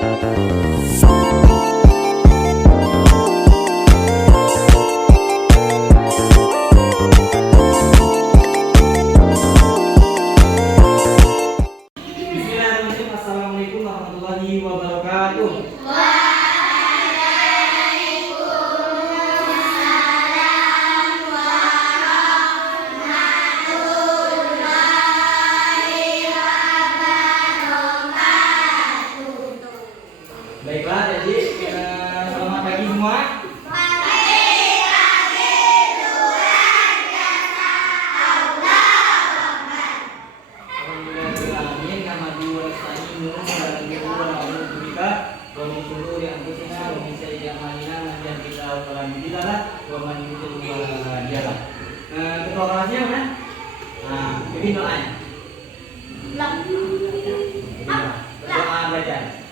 Bismillahirrahmanirrahim. Assalamualaikum warahmatullahi wabarakatuh. Baiklah, jadi selamat pagi semua. Alhamdulillahirobbilalamin. Nahmaduhu wa nasta'inuhu wa nastaghfiruhu wa na'udzu bika wa min shururi anfusina wa min sayyiati a'malina man yahdihillahu fala mudilla lahu wa man yudlil fala hadiya lahu. Ketua kelasnya mana? Nah, ini doanya. Doa belajar.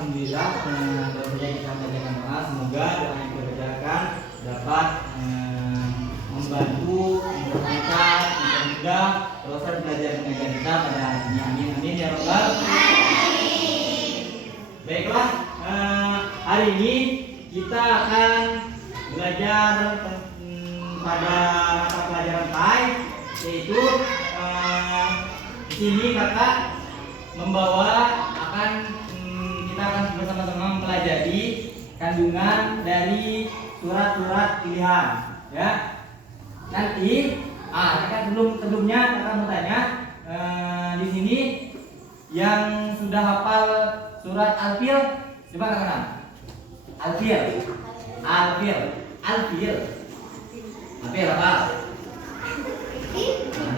Alhamdulillah, tentunya kita panjatkan doa semoga doa yang kita bacakan dapat membantu, mempermudah, proses belajar mengajar kita pada hari ini. Amin amin ya rabbal alamin. Baiklah, hari ini kita akan belajar pada mata pelajaran TAI, yaitu di sini kakak membawa kita akan bersama-sama mempelajari kandungan dari surat-surat pilihan, ya. Nanti, sebelumnya kakak mau tanya, di sini yang sudah hafal surat Al-Fil, coba kakak kenal. Al-Fil apa?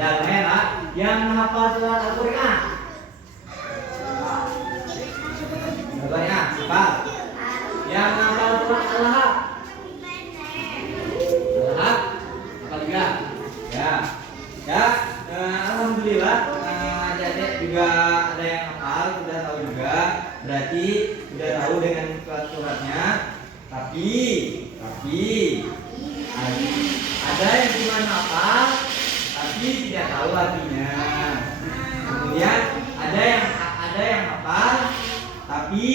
Ada merah yang hafal surat Al-Qur'an. Al-Qur'an, siapa? Yang hafal surat Al-Lahab. Al-Lahab, apa juga? Ya. Ya, alhamdulillah adik-adik juga ada yang hafal, sudah tahu juga. Berarti sudah tahu dengan surat-suratnya. Tapi ada yang cuma hafal tapi tidak tahu artinya. Kemudian ada yang hafal tapi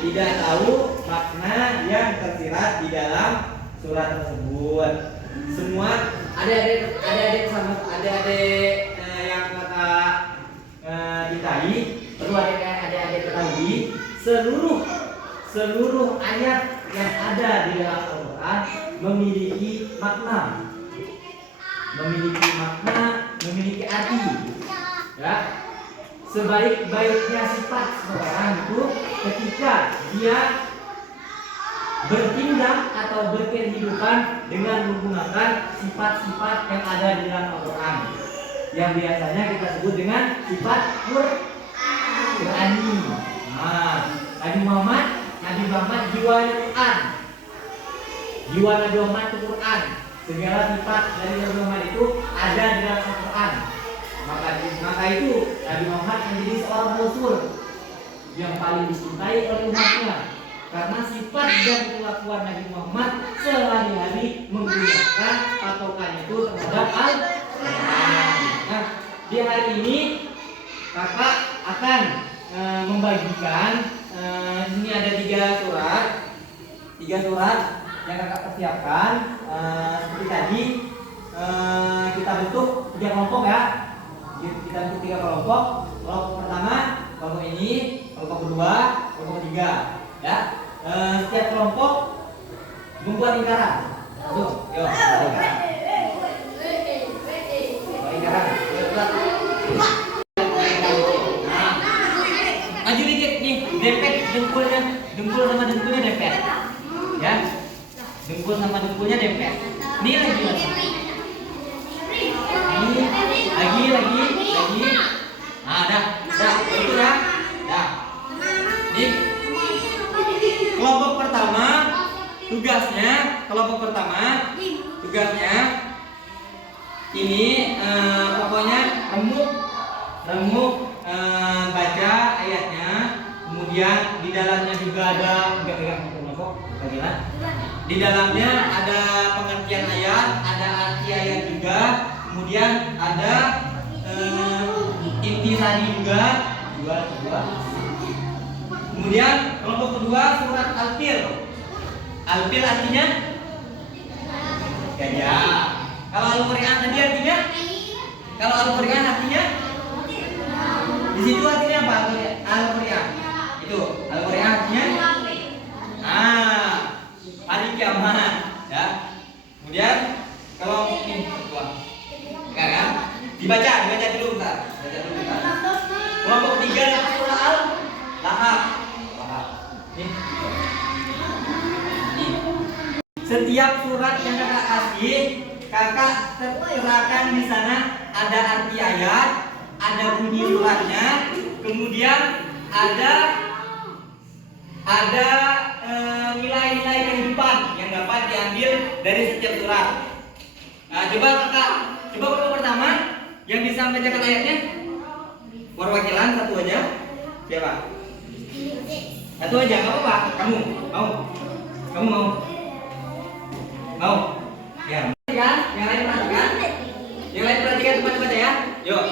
tidak tahu makna yang tersirat di dalam surat tersebut. Semua adik-adik yang kakak ditai perlu adik-adik ketahui seluruh ayat yang ada di dalam Al-Quran memiliki makna, memiliki arti. Ya, sebaik-baiknya sifat seseorang itu ketika dia bertindak atau berkehidupan dengan menggunakan sifat-sifat yang ada di dalam Al-Quran, yang biasanya kita sebut dengan sifat Qur'ani. Nabi Muhammad jiwanya Quran. Jiwa Nabi Muhammad itu Quran. Segala sifat dari Nabi Muhammad itu ada di dalam Al-Quran. Maka itu Nabi Muhammad menjadi seorang rasul yang paling dicintai oleh umatnya, karena sifat dan kelakuan Nabi Muhammad sehari-hari menggunakan patokan itu terhadap Al-Quran. Nah, di hari ini kakak akan membagikan ini ada tiga surat yang kakak persiapkan. Seperti tadi kita bentuk 3 kelompok ya. Kita bentuk 3 kelompok. Kelompok pertama, kelompok ini, kelompok kedua, kelompok ketiga. Ya, setiap kelompok membuat lingkaran. Langsung, yuk, lingkaran. Lingkaran. Maju dikit nih, dempet dengkul sama dengkulnya dempet. Ya, dengkul sama dengkulnya dempet. Ini lagi. Nah, dah, itu ya. Dah. Ini kelompok pertama tugasnya ini pokoknya remuk baca ayatnya, kemudian di dalamnya juga ada di dalamnya ada pengertian ayat, ada arti ayat juga, kemudian ada intisari juga. Kemudian kelompok kedua surat Al-Fil. Al-Fil artinya gajah. Kalau Al-Qur'an tadi artinya? Kalau Al-Qur'an artinya? Di situ artinya apa? Al-Qur'an. Itu Al-Qur'an artinya? Hari kiamat, ya. Kemudian kalau ini kan? Dibaca dulu bentar. Kelompok 3 surah Al-Lahab. Setiap surat yang kakak kasih, kakak terterakan di sana ada arti ayat, ada bunyi suratnya, kemudian ada nilai-nilai kehidupan yang dapat diambil dari setiap surat. Nah, coba kelompok pertama yang bisa membacakan ayatnya, perwakilan satu aja. Siapa? Satu aja, nggak apa-apa. Kamu mau? Ya. Yang lain perhatikan cepat-cepat ya. Yuk.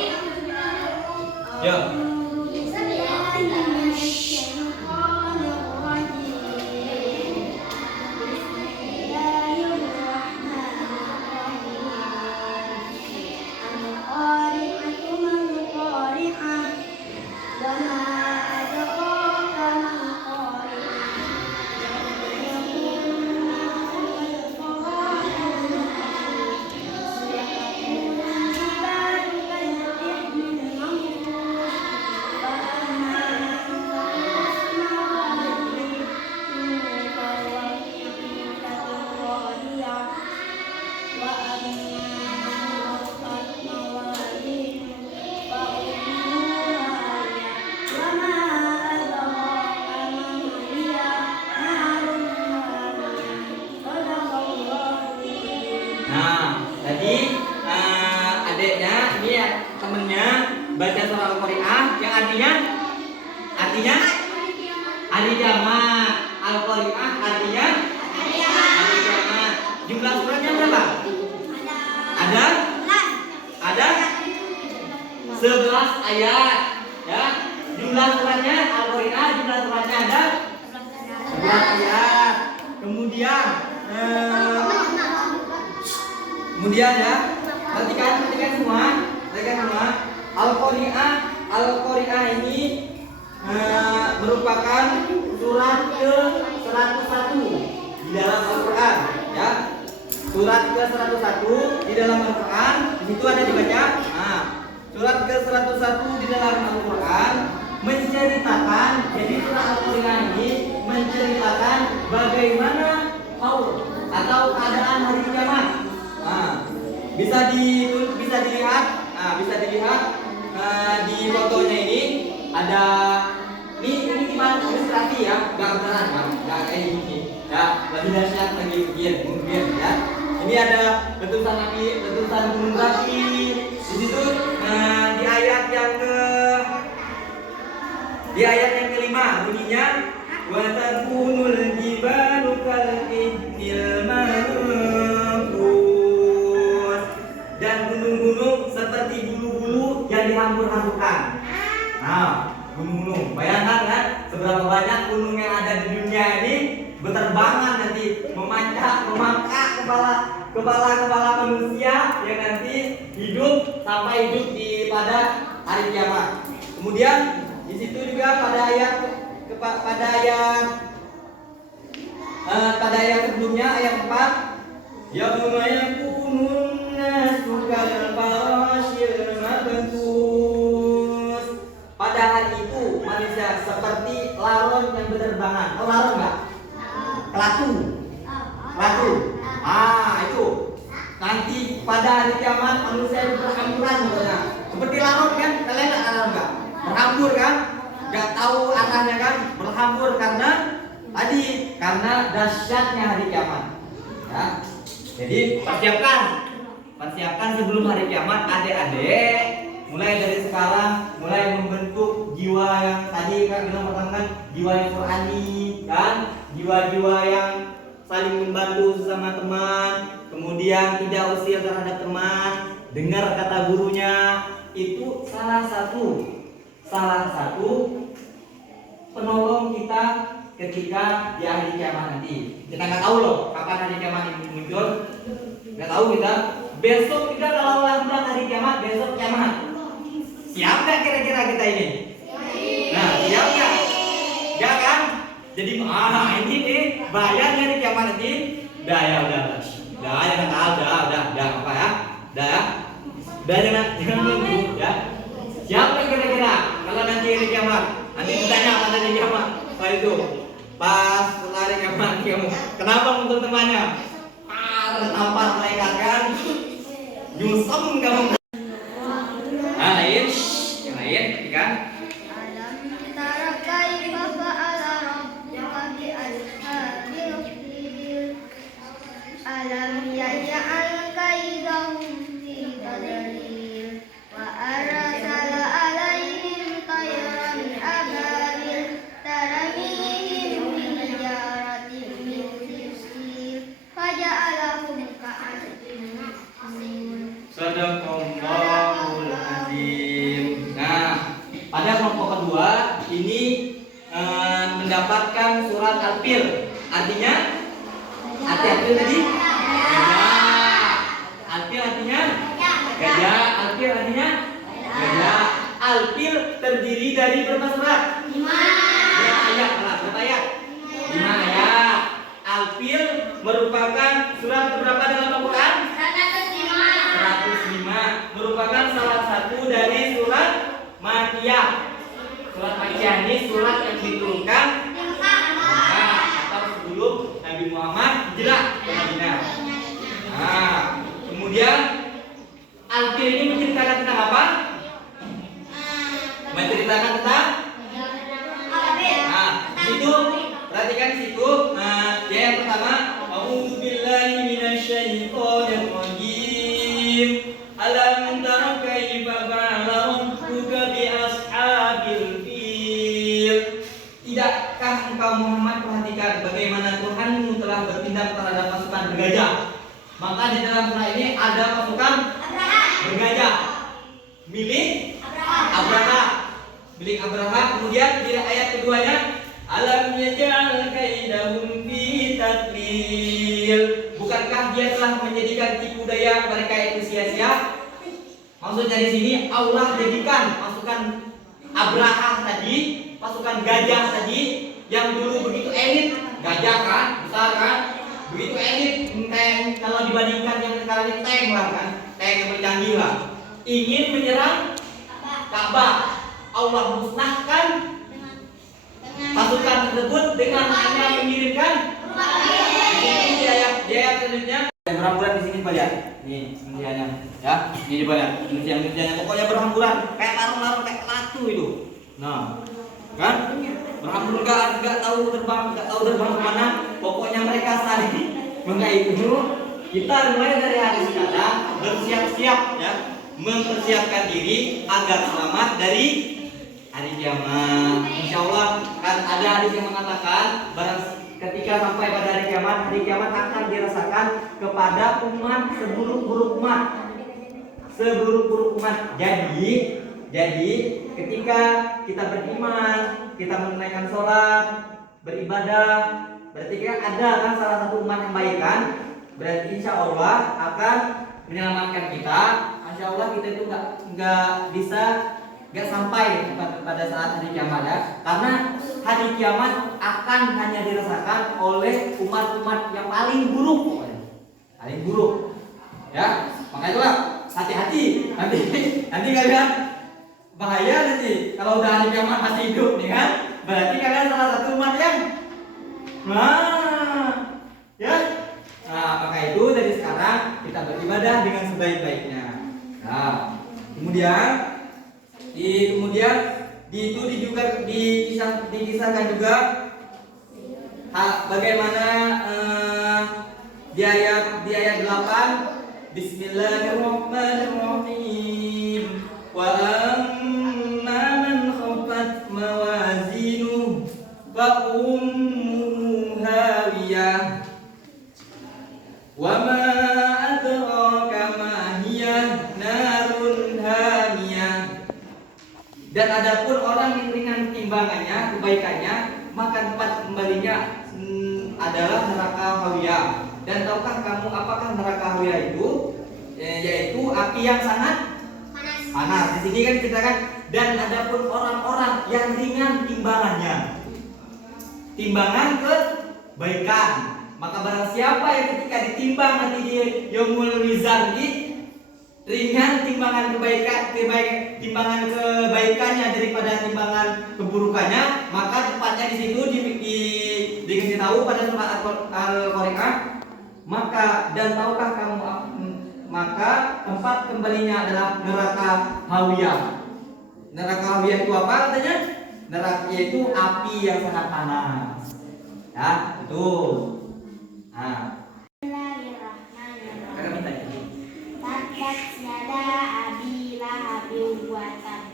adiknya, ini ya temennya baca surah Al-Qari'ah yang artinya hari kiamat. Al-Qari'ah artinya hari kiamat. Jumlah suratnya berapa? Ada 11 ayat ya. Jumlah suratnya Al-Qari'ah, jumlah suratnya ada 11 ayat. Kemudian ya, perhatikan semua. Al-Qari'ah ini merupakan surat ke-101 di dalam Al-Qur'an ya. Surat ke-101 di dalam Al-Qur'an, di situ ada dibaca. Nah, surat ke-101 di dalam Al-Qur'an menceritakan, jadi surat Al-Qari'ah ini menceritakan bagaimana haul atau keadaan hari kiamat. Nah, bisa dilihat di fotonya ini ada ini gimana ilustrasi ya, nggak beneran nggak kayak gini ya, lebih dahsyat lagi mungkin ya. Ini ada letusan gunung berapi di situ. Di ayat yang kelima bunyinya wa takunul jibalu kal ihnil manfus, dan gunung-gunung seperti bulu-bulu yang dihambur-hamburkan. Nah, gunung-gunung, bayangkan kan seberapa banyak gunung yang ada di dunia ini berterbangan nanti memangkak kepala manusia yang nanti hidup pada hari kiamat. Kemudian di situ juga pada ayat sebelumnya, ayat 4, yauma yakunun nasu kal farashil mabthus. Pada hari itu manusia seperti laron yang berterbangan. Tahu laron enggak? Kelatu. Itu. Nanti pada hari kiamat manusia itu berhamburan pokoknya. Seperti laron kan? Kalian enggak laron enggak? Berhambur kan? Enggak tahu arahnya kan? Berhambur karena dahsyatnya hari kiamat. Ya. Jadi persiapkan sebelum hari kiamat, adik-adik mulai dari sekarang, mulai membentuk jiwa yang tadi kan bilang pertama kan, jiwa yang Qur'ani kan, jiwa-jiwa yang saling membantu sesama teman, kemudian tidak usil terhadap teman, dengar kata gurunya. Itu salah satu penolong kita ketika di hari kiamat nanti. Kita nggak tahu loh kapan hari kiamat ini muncul, nggak tahu kita. Besok kita kalau bilang hari kiamat, besok kiamat. Siap nggak kira-kira kita ini? Nah, siap nggak? Ya kan? Jadi ini nih bayar hari kiamat nanti. Udah jangan nunggu ya. Siapa kira-kira kalau nanti hari kiamat? Nanti ditanya apa hari kiamat? Apa itu? Pas setelah hari kiamat kamu, kenapa untuk temannya? Tampar malaikat kan? Nyusem kamu. Yang lain, kan? Alam yaj'al kaidahum fi tadlil wa arsala alaihim tayran ababil taramihim bi jaratin min sijil faja'alahum ka'asfin ma'kul. Sadaqallahul azim. Nah, pada kelompok kedua ini mendapatkan surat Al-Fil. Artinya Al-Fil tadi Al-Fil artinya gajah. Al-Fil artinya gajah. Al-Fil terdiri dari berapa surat? 5 ayat. Berapa ayat? 5 ayat. Al-Fil merupakan surat berapa dalam Al-Quran? 105. Merupakan salah satu dari surat Makkiyah. Surat Makkiyah ini surat yang diturunkan atau sebelum Nabi Muhammad hijrah ke Madinah. Nah, kemudian Al-Fil ini menceritakan tentang apa? Menceritakan tentang itu perhatikan di situ. Yang pertama, a'udzubillahi minasyaitonir rajim. Alam tara kaifa fa'ala rabbuka bi ashabil fil. Tidakkah engkau Muhammad perhatikan bagaimana Tuhanmu telah bertindak terhadap pasukan bergajah? Maka di dalam surah ini ada pasukan bergajah milik Abraha. Milik Abraha. Kemudian di ayat keduanya, alam yaj'al kaidahum fi tadlil. Bukankah dia telah menjadikan tipu daya mereka itu sia-sia? Maksudnya di sini Allah jadikan pasukan Abraha tadi, pasukan gajah tadi yang dulu begitu elit, gajah kan, besar kan, begitu elit, tank. Kalau dibandingkan yang sekarang ini tank lah kan, tank yang bercanggih lah. Ingin menyerang Ka'bah, Allah musnahkan pasukan tersebut dengan hanya mengirimkan di ayat selanjutnya. Berhamburan di sini Pak lihat. Nih penelitiannya, ya. Ini Pak lihat. Penelitiannya pokoknya berhamburan kayak larung-larung kayak latu itu. Nah, kan? Berhamburan enggak tahu terbang kemana. Pokoknya mereka saling itu. Kita mulai dari hari sekarang bersiap-siap ya, mempersiapkan diri agar selamat dari hari kiamat. Insya Allah kan ada hadis yang mengatakan ketika sampai pada hari kiamat akan dirasakan kepada umat seburuk-buruk umat. Jadi ketika kita beriman, kita menunaikan sholat, beribadah, berarti kan ada kan salah satu umat yang baik kan? Berarti insya Allah akan menyelamatkan kita. Insya Allah kita itu nggak sampai pada saat hari kiamat ya, karena hari kiamat akan hanya dirasakan oleh umat-umat yang paling buruk ya. Makanya itulah hati-hati nanti kalian bahaya nanti kalau udah hari kiamat masih hidup nih kan, berarti kalian salah satu umat yang ya. Nah maka itu dari sekarang kita beribadah dengan sebaik-baiknya. Nah kemudian itu juga dikisahkan juga bagaimana di ayat 8 Bismillahirrahmanirrahim wa amma man khafat mawazinuhu fa ummuhu hawiyah wa ma adraka ma hiya narun hamiyah. Dan adapun orang yang ringan timbangannya, kebaikannya, maka tempat kembalinya adalah neraka hawiyah. Dan tahukah kamu apakah neraka hawiyah itu? Yaitu api yang sangat panas. Di sini kan diceritakan, dan adapun orang-orang yang ringan timbangannya, timbangan kebaikan, maka barang siapa yang ketika ditimbang nanti di yaumul mizan ringan timbangan timbangan kebaikannya daripada timbangan keburukannya, maka tepatnya di situ dikasih tahu pada surat Al-Qari'ah, maka dan tahukah kamu maka tempat kembalinya adalah neraka hawiyah. Neraka hawiyah itu apa katanya? Neraka yaitu api yang sangat panas. Ya, itu. Nah, kakak minta ya. Tabbat yada abi lahabin wa tab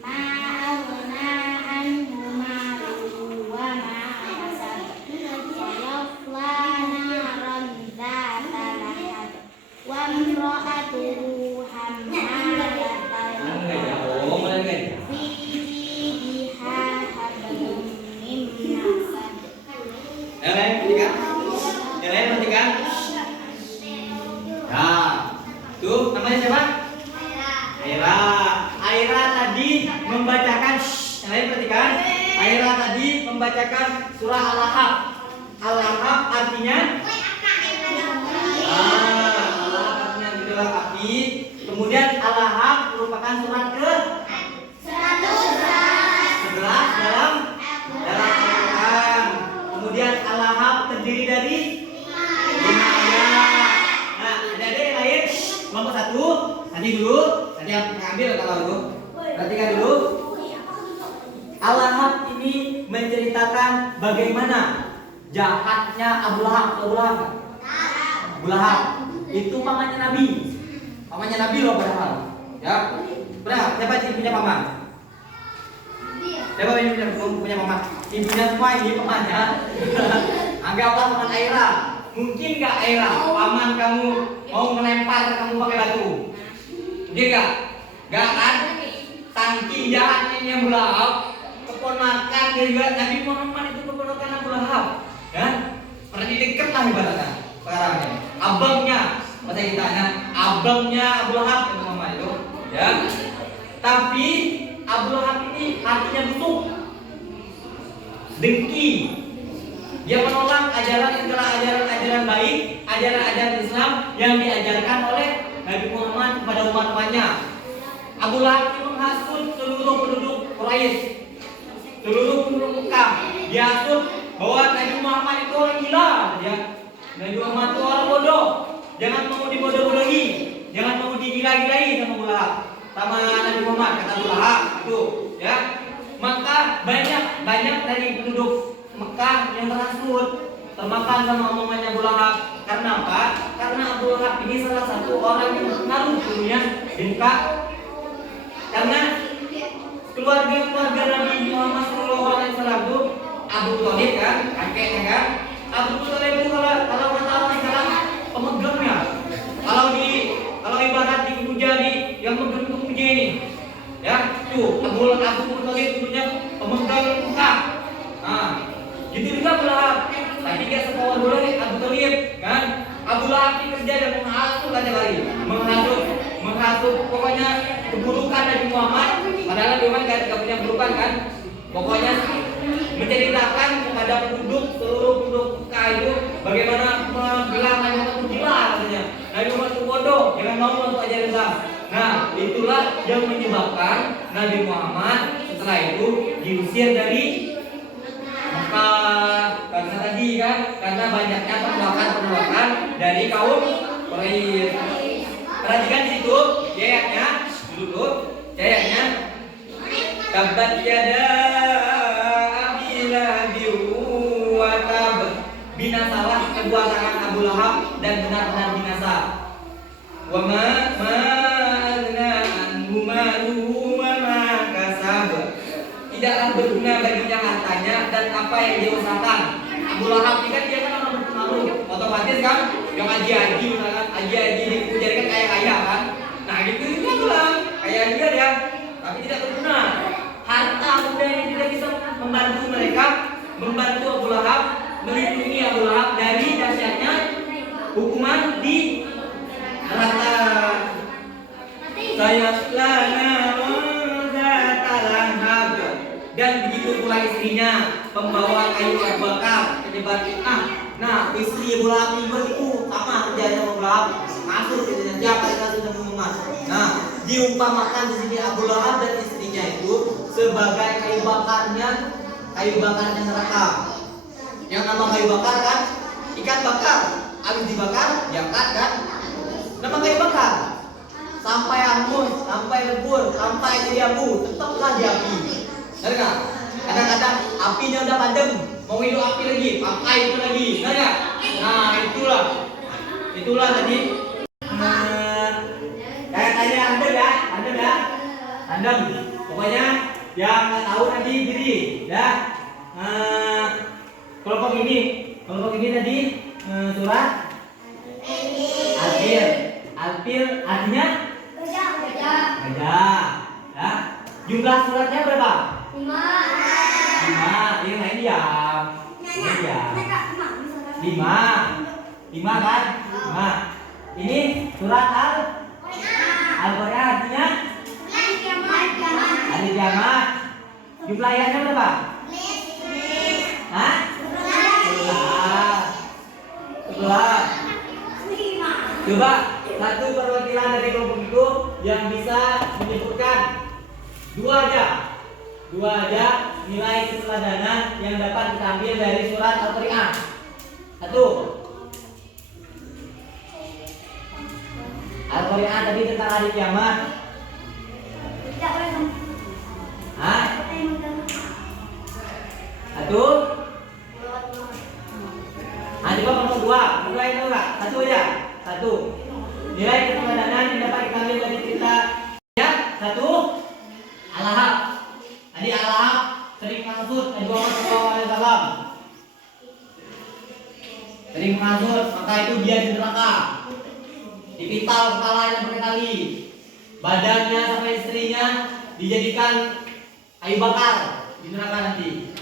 ma aghna anhu maluhu wa ma kasab sayasla naran dzata lahab wa imra'atuhu hammalatal fi jidiha hablum min masad. Yang lain perhatikan. Nah, tuh namanya siapa? Aira tadi membacakan. Yang lain perhatikan. Aira tadi membacakan surah Al-Lahab. Al-Lahab artinya Al-Lahab artinya gejolak api. Kemudian Al-Lahab merupakan surat ke 11 dalam Al-Quran. Kemudian Al-Lahab terdiri dari 5 ayat. Nah, ada yang lain kelompok 1 nanti dulu, nanti yang ngambil kalau itu. Perhatikan dulu. Al-Lahab ini menceritakan bagaimana jahatnya Abu Lahab. Abu Lahab itu pamannya Nabi Nabi loh padahal. Ya. Pernah siapa yang punya paman? Siapa yang punya paman? Ibunya semua ini pamannya. Anggaplah paman Aira. Mungkin gak Aira, paman kamu mau melempar kamu pakai batu? Mungkin gak? Gak kan? Saking jahatnya yang Abu Lahab, keponakan juga Nabi Muhammad itu keponakan Abu Lahab. Ya? Seperti dekat lah ibaratnya sekarang ini. Abangnya, masa ditanya, abangnya Abu Lahab itu Muhammad itu. Ya. Tapi Abu Lahab ini hatinya busuk, dengki. Dia menolak segala ajaran baik, ajaran Islam yang diajarkan oleh Nabi Muhammad kepada umat-umatnya. Abu Lahab ini menghasut seluruh penduduk Quraisy, seluruh penduduk Mekah. Dia hasut bahwa Nabi Muhammad itu orang gila, ya. Nabi Muhammad itu orang bodoh. Jangan mau dibodoh-bodohi, jangan mau digila-gilai sama Abu Lahab, sama Nabi Muhammad, kata Abu Lahab itu, ya. Maka banyak dari penduduk Mekah yang terhasut, termakan sama omongannya Abu Lahab. Karena apa? Karena Abu Lahab ini salah satu orang yang berpengaruh dulunya di Mekah. Karena keluarga Nabi Muhammad SAW itu Abu Thalib kan, kakeknya kan. Abu Thalib itu kalau kata orang sekarang pemegangnya. Kalau ibarat di Kemuja yang megang Kemuja ini, ya, tuh Abu Thalib dulunya pemegang Mekah. Nah, gitu juga Abu Lahab. Tapi gak semua dulu Abu Thalib kan. Abu Lahab ini kerja dan menghasut aja kali, menghasut pokoknya keburukan Nabi Muhammad. Padahal Nabi Muhammad gak punya keburukan kan. Pokoknya menceritakan kepada seluruh penduduk Mekah itu bagaimana bilang Nabi Muhammad itu gila katanya. Nabi Muhammad itu bodoh, jangan mau untuk ajaran Islam. Nah, itulah yang menyebabkan Nabi Muhammad setelah itu diusir dari Mekah. Karena tadi kan, karena banyaknya penolakan dari kaum Quraisy. Perhatikan di situ, ayatnya dulu, ayatnya. Tabbat yada Abi Lahab wa tab. Binasalah kedua tangan Abu Lahab dan benar-benar binasa. Wa ma agna anhu maluhu wa ma kasab. Tidaklah berguna baginya hartanya dan apa yang dia usahakan. Abu Lahab ini kan dia kan orang berpengaruh, otomatis kan yang haji misalkan haji jadi kan kaya kan. Nah gitu itu lah kayak dia ya, tapi tidak berguna. Harta benda ini tidak bisa membantu mereka, membantu Abu Lahab, melindungi Abu Lahab dari dahsyatnya hukuman di neraka. Sayaslana dan begitu pula istrinya pembawa kayu Abu Bakar penyebar fitnah. Nah, istri Abu Lahab itu sama kerjanya Abu Lahab, masuk katanya siapa yang kasih Nabi Muhammad. Nah, diumpamakan di sini Abu Lahab dan istrinya itu sebagai kayu bakarnya neraka. Yang nama kayu bakar kan ikan bakar, habis dibakar diangkat kan. Nama kayu bakar sampai hangus, sampai lebur, sampai jadi abu, tetaplah di api. Benar nggak? Kadang-kadang apinya udah padam, mau hidup api lagi, pakai itu lagi, benar nggak? Nah itulah tadi. Kayak tanya andem. Pokoknya yang nggak tahu nanti diri, ya. Kelompok ini tadi surat Al-Fil artinya gajah. Ya. Jumlah suratnya berapa? 5. Yang lain diam. 5 kan? 5. Ini surat Al-Qur'an artinya hari kiamat. Jumlah ayatnya berapa? Hah? 11. Coba satu perwakilan dari kelompok itu yang bisa menyebutkan dua aja nilai keteladanan yang dapat kita ambil dari surat Al-Qur'an. 1. Al-Qur'an tadi tentang hari kiamat. Hah? 1. Coba kelompok 2. Mulai itu enggak? 1 aja. 1. Nilai keteladanan yang dapat kita ambil dari sering menghasut, maka itu dia di neraka. Dipintal kepalanya berkali-kali, badannya sampai istrinya dijadikan kayu bakar di neraka nanti.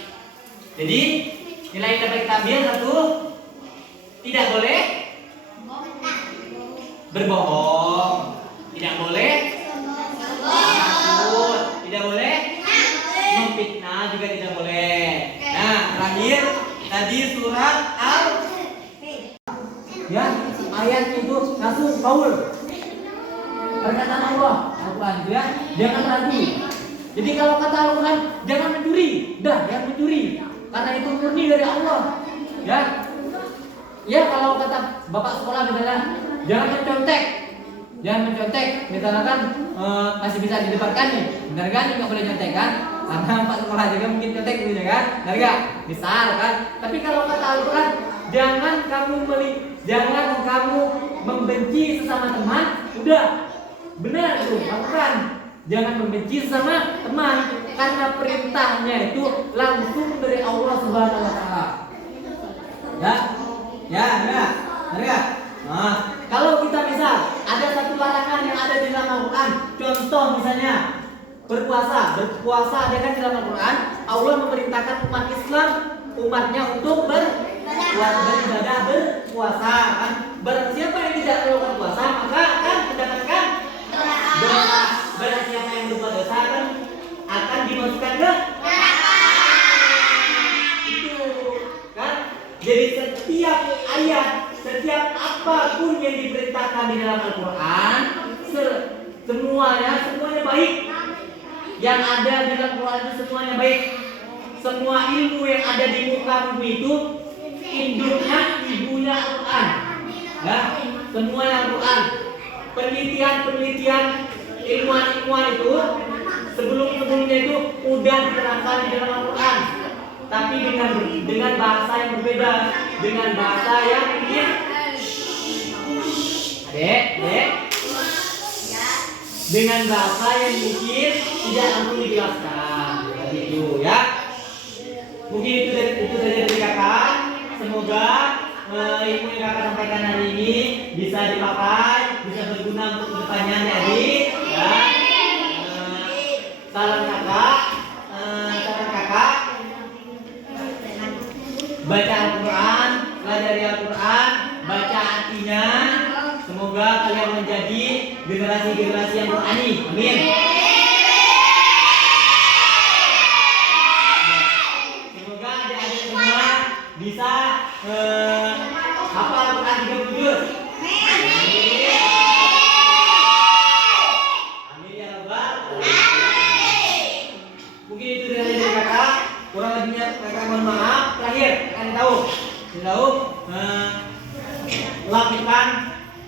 Jadi nilai yang dapat kita ambil satu, tidak boleh berbohong, tidak boleh menghasut, tidak boleh memfitnah, juga tidak boleh. Nah, terakhir tadi surat Al, ya, ayat itu langsung Paul perkataan Allah Al-Quran, ya, jangan ragu. Jadi kalau kata Al-Quran jangan mencuri, jangan mencuri, karena itu murni dari Allah, ya. Ya, kalau kata bapak sekolah misalnya jangan mencontek, misalnya kan masih bisa didebatkan nih, benar kan nggak boleh nyontek kan, karena pak sekolah juga mungkin nyontek gitu kan, benar nggak? Misal kan. Tapi kalau kata Al-Quran jangan kamu membenci sesama teman, udah benar itu Al-Quran. Jangan membenci sesama teman, karena perintahnya itu langsung dari Allah Subhanahu Wa Taala. Ya. Nah, kalau kita misal ada satu larangan yang ada di dalam Al-Quran, contoh misalnya berpuasa ada kan di dalam Al-Quran, Allah memerintahkan umat Islam, umatnya untuk beribadah berpuasa kan. Barang siapa yang tidak melakukan puasa maka akan mendapatkan dosa. Barang siapa yang berbuat dosa akan dimasukkan ke neraka. Itu kan. Jadi setiap ayat, setiap apapun yang diperintahkan di dalam Al-Quran, semuanya baik. Yang ada di dalam Al-Quran itu semuanya baik. Semua ilmu yang ada di muka bumi itu induknya ibunya Al-Quran, ya, semuanya Al-Quran. Penelitian ilmuwan itu sebelumnya itu udah diterangkan di dalam Al-Quran, tapi dengan bahasa yang berbeda, dengan bahasa yang mungkin dengan bahasa yang mungkin tidak langsung dijelaskan, begitu ya. Mungkin itu saja dari kakak. Semoga ilmu yang kakak sampaikan hari ini bisa dipakai, bisa berguna untuk kedepannya, adik. Ya. Salam kakak, baca Al-Quran, pelajari Al-Quran, baca artinya. Semoga kalian menjadi generasi yang Qur'ani. Amin. Bisa hafal Al-Quran 30 juz. Amin ya Rabbal alamin. Mungkin itu dari kakak. Kurang lebihnya kakak mohon maaf. Terakhir akan tahu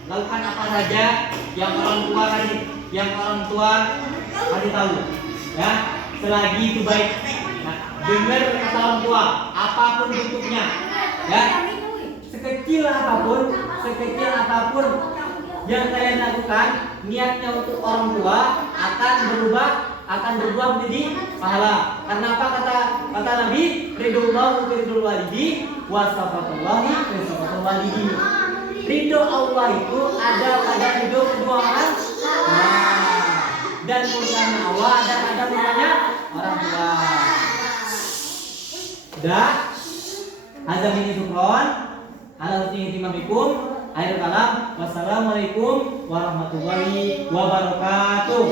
lakukan apa saja yang orang tua kasih tahu, ya, selagi itu baik. Dengar kata orang tua, apapun bentuknya, ya, sekecil apapun yang kalian lakukan, niatnya untuk orang tua akan berubah menjadi pahala. Karena apa kata Nabi, ridullahu ridul walidi wasafatullahi wasafatul walidi. Ridho Allah itu ada pada ridho kedua orang tua, dan murkanya Allah ada pada murkanya orang tua. Dah, hadza min syukron ala husni ihtimamikum. Akhir kalam, wassalamualaikum warahmatullahi wabarakatuh.